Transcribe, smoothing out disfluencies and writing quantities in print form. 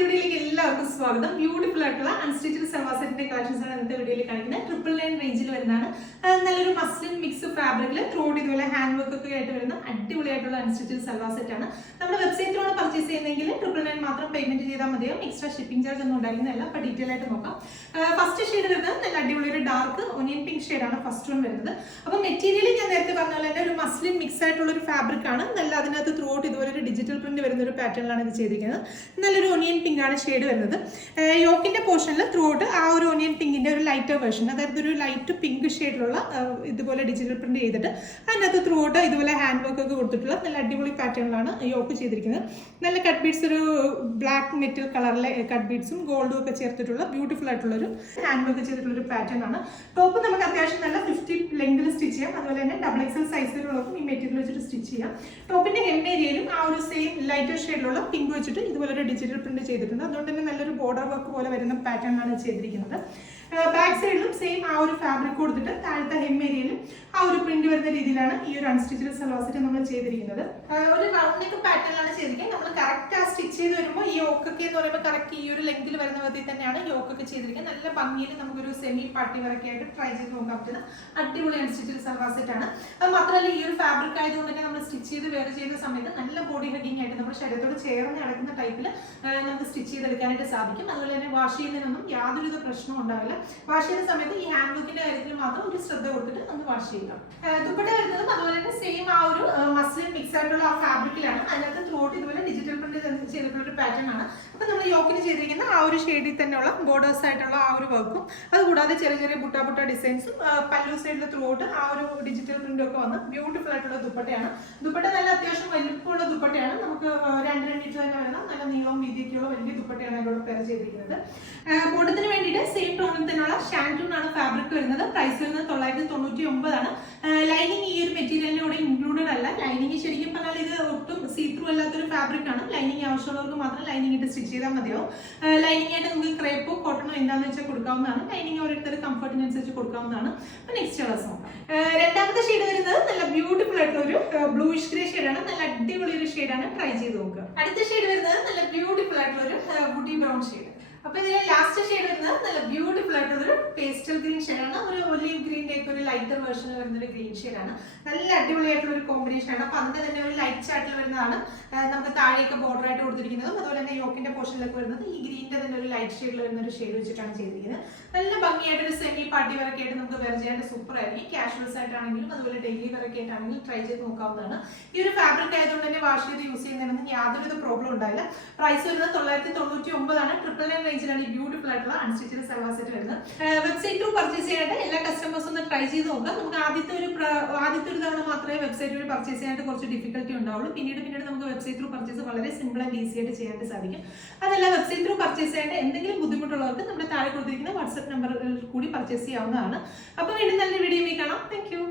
വീഡിയോയിലേക്ക് എല്ലാവർക്കും സ്വാഗതം. ബ്യൂട്ടിഫുൾ ആയിട്ടുള്ള അൺസ്റ്റിച്ചഡ് സൽവാർ സെറ്റിന്റെ കളക്ഷൻസ് ആണ് ഇന്നത്തെ വീഡിയോയിൽ കാണിക്കുന്നത്. 999 റേഞ്ചിൽ വരുന്നതാണ്. നല്ലൊരു മസ്ലിൻ മിക്സ് ഫാബ്രിക്കിൽ ത്രോഡ് ഇതുപോലെ ഹാൻഡ് വർക്ക് ഒക്കെ ആയിട്ട് വരുന്ന അടിപൊളിയായിട്ടുള്ള അൺസ്റ്റിച്ചഡ് സൽവാർ സെറ്റ് ആണ്. നമ്മുടെ വെബ്സൈറ്റിലാണ് പർച്ചേസ് ചെയ്യുന്നതെങ്കിൽ 999 മാത്രം പേയ്മെന്റ് ചെയ്താൽ മതിയാവും. എക്സ്ട്രാ ഷിപ്പിംഗ് ചാർജ് ഒന്നും ഉണ്ടായിരുന്നില്ല. അപ്പോൾ ഡീറ്റെയിൽ ആയിട്ട് നോക്കാം. ഫസ്റ്റ് ഷെയ്ഡ് വരുന്നത് നല്ല അടിപൊളി ഒരു ഡാർക്ക് ഒനിയൻ പിങ്ക് ഷെയ്ഡാണ് ഫസ്റ്റ് വൺ വരുന്നത്. അപ്പോൾ മെറ്റീരിയൽ ഞാൻ നേരത്തെ പറഞ്ഞ പോലെ തന്നെ ഒരു മസ്ലിൻ മിക്സ് ആയിട്ടുള്ള ഒരു ഫാബ്രിക് ആണ്. നല്ല അതിനകത്ത് ത്രോട്ട് ഇതുപോലെ ഒരു ഡിജിറ്റൽ പ്രിന്റ് വരുന്ന ഒരു പാറ്റേണിലാണ് ഇത് ചെയ്തിരിക്കുന്നത്. നല്ലൊരു ഒനിയൻ പിങ്ക് ആണ് ഷെയ്ഡ് വരുന്നത്. യോക്കിന്റെ പോർഷനിൽ ത്രോട്ട് ആ ഒരു ഒനിയൻ പിങ്കിന്റെ ഒരു ലൈറ്റർ വേർഷൻ, അതായത് ഒരു ലൈറ്റ് പിങ്ക് ഷെയ്ഡിലുള്ള ഇതുപോലെ ഡിജിറ്റൽ പ്രിന്റ് ചെയ്തിട്ട് അതിനകത്ത് ത്രോട്ട് ഇതുപോലെ ഹാൻഡ് വർക്ക് ഒക്കെ കൊടുത്തിട്ടുള്ള നല്ല അടിപൊളി പാറ്റേണിലാണ് യോക്ക് ചെയ്തിരിക്കുന്നത്. നല്ല കട്ട് ബീഡ്സ്, ഒരു ബ്ലാക്ക് മെറ്റൽ കളറിലെ കട്ട് ബീഡ്സും ഗോൾഡും ഒക്കെ ചേർത്തിട്ടുള്ള ബ്യൂട്ടിഫുൾ ആയിട്ടുള്ള ഒരു ഹാൻഡ് വർക്ക് ചെയ്തിട്ടുള്ള ഒരു പാറ്റേൺ ആണ്. ടോപ്പ് നമുക്ക് അത്യാവശ്യം നല്ല 50 ലെങ്തിൽ സ്റ്റിച്ച് ചെയ്യാം. അതുപോലെ തന്നെ ഡബിൾ എക്സൽ സൈസിലുള്ളവർക്കും ഈ മെറ്റീരിയൽ വെച്ചിട്ട് സ്റ്റിച്ച് ചെയ്യാം. ടോപ്പിന്റെ ഹെം ഏരിയയിലും ആ ഒരു സെയിം ലൈറ്റർ ഷെയ്ഡിലുള്ള പിങ്ക് വെച്ചിട്ട് ഇതുപോലെ ഒരു ഡിജിറ്റൽ പ്രിന്റ് ചെയ്തിട്ടുണ്ട്. അതുകൊണ്ട് തന്നെ നല്ലൊരു ബോർഡർ വർക്ക് പോലെ വരുന്ന പാറ്റേണിലാണ് ചെയ്തിരിക്കുന്നത്. ബാക്ക് സൈഡിലും സെയിം ആ ഒരു ഫാബ്രിക് കൊടുത്തിട്ട് താഴത്തെ ഹെം ഏരിയയിലും ആ ഒരു പ്രിന്റ് വരുന്ന രീതിയിലാണ് ഈ ഒരു അൺസ്റ്റിച്ചഡ് സൽവാർ സെറ്റ് നമ്മൾ ചെയ്തിരിക്കുന്നത്. ഒരു റൗണ്ട് നെക്ക് പാറ്റേണിലാണ് ചെയ്തിരിക്കുന്നത്. നമ്മൾ കറക്റ്റ് ആ സ്റ്റിച്ച് ചെയ്ത് വരുമ്പോൾ ഈ യോക്കൊക്കെ എന്ന് പറയുമ്പോൾ കറക്റ്റ് ഈ ഒരു ലെങ്തിൽ വരുന്ന വിധത്തിൽ തന്നെയാണ് യോക്കൊക്കെ ചെയ്തിരിക്കുന്നത്. നല്ല ഭംഗിയിൽ നമുക്കൊരു സെമി പാർട്ടി വരൊക്കെ ആയിട്ട് ട്രൈ ചെയ്ത് നോക്കാൻ പറ്റുന്ന അടിപൊളി അൺസ്റ്റിച്ചഡ് സൽവാർ സെറ്റ് ആണ്. അത് മാത്രമല്ല ഈ ഒരു ഫാബ്രിക് ആയതുകൊണ്ട് തന്നെ നമ്മൾ സ്റ്റിച്ച് ചെയ്ത് വേറെ ചെയ്യുന്ന സമയത്ത് നല്ല ബോഡി ഹഗ്ഗിങ് ആയിട്ട് നമ്മുടെ ശരീരത്തോട് ചേർന്ന് കിടക്കുന്ന ടൈപ്പിൽ നമുക്ക് സ്റ്റിച്ച് ചെയ്തെടുക്കാനായിട്ട് സാധിക്കും. അതുപോലെ തന്നെ വാഷ് ചെയ്യുന്നതിനൊന്നും യാതൊരുവിധ പ്രശ്നവും ഉണ്ടാവില്ല. വാഷ് ചെയ്യുന്ന സമയത്ത് ഈ ഹാൻഡ് വർക്കിന്റെ കാര്യത്തിൽ മാത്രം ഒരു ശ്രദ്ധ കൊടുത്തിട്ട് നമുക്ക് വാഷ് ചെയ്യാം. ദുപ്പട്ട വരുന്നതും അതുപോലെ തന്നെ സെയിം ആ ഒരു മസ്ലിൻ മിക്സ് ആയിട്ടുള്ള ആ ഫാബ്രിക്കിലാണ്. അതിനകത്ത് ത്രോട്ട് ഇതുപോലെ ഡിജിറ്റൽ പ്രിന്റ് ചെയ്തിട്ടുള്ള ഒരു പാറ്റേൺ ആണ്. അപ്പൊ നമ്മൾ യോക്കിന് ചെയ്തിരിക്കുന്ന ആ ഒരു ഷെയ്ഡിൽ തന്നെയുള്ള ബോർഡേഴ്സ് ആയിട്ടുള്ള ആ ഒരു വർക്കും, അതുകൂടാതെ ചെറിയ ചെറിയ ബുട്ട ഡിസൈൻസും പല്ലു സൈഡിൽ ത്രോട്ട് ആ ഒരു ഡിജിറ്റൽ പ്രിന്റും ഒക്കെ വന്ന് ബ്യൂട്ടിഫുൾ ആയിട്ടുള്ള ദുപ്പട്ടയാണ്. ദുപ്പട്ട നല്ല അത്യാവശ്യം വലിപ്പമുള്ള ദുപ്പട്ടയാണ്. നമുക്ക് 2 മീറ്റർ തന്നെ വരുന്ന നല്ല നീളവും വീതിയൊക്കെയുള്ള വലിയ ദുപ്പട്ടയാണ് അതിലൂടെ പെയർ ചെയ്തിരിക്കുന്നത്. ബോട്ടത്തിന് വേണ്ടിയിട്ട് സെയിം ടോണിൽ തന്നെയുള്ള ഷാൻറ്റൂൺ ആണ് ഫാബ്രിക് വരുന്നത്. പ്രൈസ് വരുന്നത് 999 ആണ്. ലൈനിങ് ഈ ഒരു മെറ്റീരിയലിന്റെ കൂടെ ഇൻക്ലൂഡഡ് അല്ല. ലൈനിങ് ശരിക്കും പറഞ്ഞാൽ ഇത് ഒട്ടും സീ ത്രൂ അല്ലാത്തൊരു ഫാബ്രിക് ആണ്. ലൈനിങ് ആവശ്യമുള്ളവർക്ക് മാത്രം ലൈനിങ് ഇട്ട് സ്റ്റിച്ച് ചെയ്താൽ മതിയാവും. ലൈനിങ് ആയിട്ട് നമുക്ക് ക്രേപ്പോ കോട്ടണോ എന്താണെന്ന് വെച്ചാൽ കൊടുക്കാവുന്നതാണ്. ലൈനിങ് ഓരോരുത്തർ കംഫർട്ടിനനുസരിച്ച് കൊടുക്കാവുന്നതാണ്. നെക്സ്റ്റ് കളേഴ്സ് നോക്കാം. രണ്ടാമത്തെ ഷെയ്ഡ് വരുന്നത് നല്ല ബ്യൂട്ടിഫുൾ ആയിട്ടുള്ള ഒരു ബ്ലൂയിഷ് ഗ്രേ ഷെയ്ഡാണ്. നല്ല അടിപൊളി ഒരു ഷെയ്ഡാണ്. ട്രൈ ചെയ്ത് നോക്കുക. അടുത്ത ഷെയ്ഡ് വരുന്നത് നല്ല ബ്യൂട്ടിഫുൾ ആയിട്ടുള്ള ഒരു വുഡി ബ്രൗൺ ഷെയ്ഡ്. അപ്പൊ ഇതിലെ ലാസ്റ്റ് ഷെയ്ഡ് വരുന്നത് നല്ല ബ്യൂട്ടിഫുൾ ആയിട്ടുള്ള ഒരു പേസ്റ്റൽ ഗ്രീൻ ഷെയ്ഡാണ്. ഒരു ഒലീവ് ഗ്രീൻ്റെ ഒക്കെ ഒരു ലൈറ്റർ വേർഷനിൽ വരുന്ന ഒരു ഗ്രീൻ ഷെയ്ഡാണ്. നല്ല അടിപൊളിയായിട്ടുള്ള ഒരു കോമ്പിനേഷൻ ആണ്. അപ്പൊ അതിന്റെ തന്നെ ഒരു ലൈറ്റ് ചാർട്ടിൽ വരുന്നതാണ് നമുക്ക് താഴെയൊക്കെ ബോർഡർ ആയിട്ട് കൊടുത്തിരിക്കുന്നതും. അതുപോലെ തന്നെ യോക്കിന്റെ പോർഷനിലേക്ക് വരുന്നത് ഈ ഗ്രീനിന്റെ തന്നെ ഒരു ലൈറ്റ് ഷെയ്ഡിൽ വരുന്ന ഒരു ഷെയ്ഡ് വെച്ചിട്ടാണ് ചെയ്തിരിക്കുന്നത്. നല്ല ഭംഗിയായിട്ട് ഒരു സെമി പാർട്ടി വരൊക്കെ ആയിട്ട് നമുക്ക് വെയർ ചെയ്യാൻ സൂപ്പർ ആയിരിക്കും. കാഷ്വൽസ് ആയിട്ടാണെങ്കിലും അതുപോലെ ഡെയിലി വരൊക്കെ ആയിട്ടാണെങ്കിലും ട്രൈ ചെയ്ത് നോക്കാവുന്നതാണ്. ഈ ഒരു ഫാബ്രിക് ആയതുകൊണ്ട് തന്നെ വാഷ് ചെയ്ത് യൂസ് ചെയ്യുന്നതിനൊന്നും യാതൊരുവിധ പ്രോബ്ലം ഉണ്ടാവില്ല. പ്രൈസ് വരുന്നത് 999 ആണ്. 999 റേഞ്ചിലാണ് ഈ ബ്യൂട്ടിഫുൾ ആയിട്ടുള്ള അൺസ്റ്റിച്ചഡ് സൽവാർ സെറ്റ് വരുന്നത്. വെബ്സൈറ്റ് ത്രൂ പർച്ചേസ് ചെയ്യാനായിട്ട് എല്ലാ കസ്റ്റമേഴ്സും ഒന്ന് ട്രൈ ചെയ്ത് നോക്കാം. നമുക്ക് ആദ്യത്തെ ഒരു തവണ മാത്രമേ വെബ്സൈറ്റ് വഴി പർച്ചേസ് ചെയ്യാനായിട്ട് കുറച്ച് ഡിഫിക്കൽട്ടി ഉണ്ടാവുള്ളൂ. പിന്നീട് നമുക്ക് വെബ്സൈറ്റ് ത്രൂ പർച്ചേസ് വളരെ സിമ്പിൾ ആൻഡ് ഈസി ആയിട്ട് ചെയ്യാനായിട്ട് സാധിക്കും. അതല്ല, വെബ്സൈറ്റ് ത്രൂ പർച്ചേസ് ചെയ്യാനായിട്ട് എന്തെങ്കിലും ബുദ്ധിമുട്ടുള്ളവർക്ക് നമ്മുടെ താഴെ കൊടുത്തിരിക്കുന്ന വാട്സ്ആപ്പ് നമ്പറിൽ കൂടി പർച്ചേസ് ചെയ്യാവുന്നതാണ്. അപ്പോൾ വീണ്ടും നല്ല വീഡിയോ കാണാം. Thank you.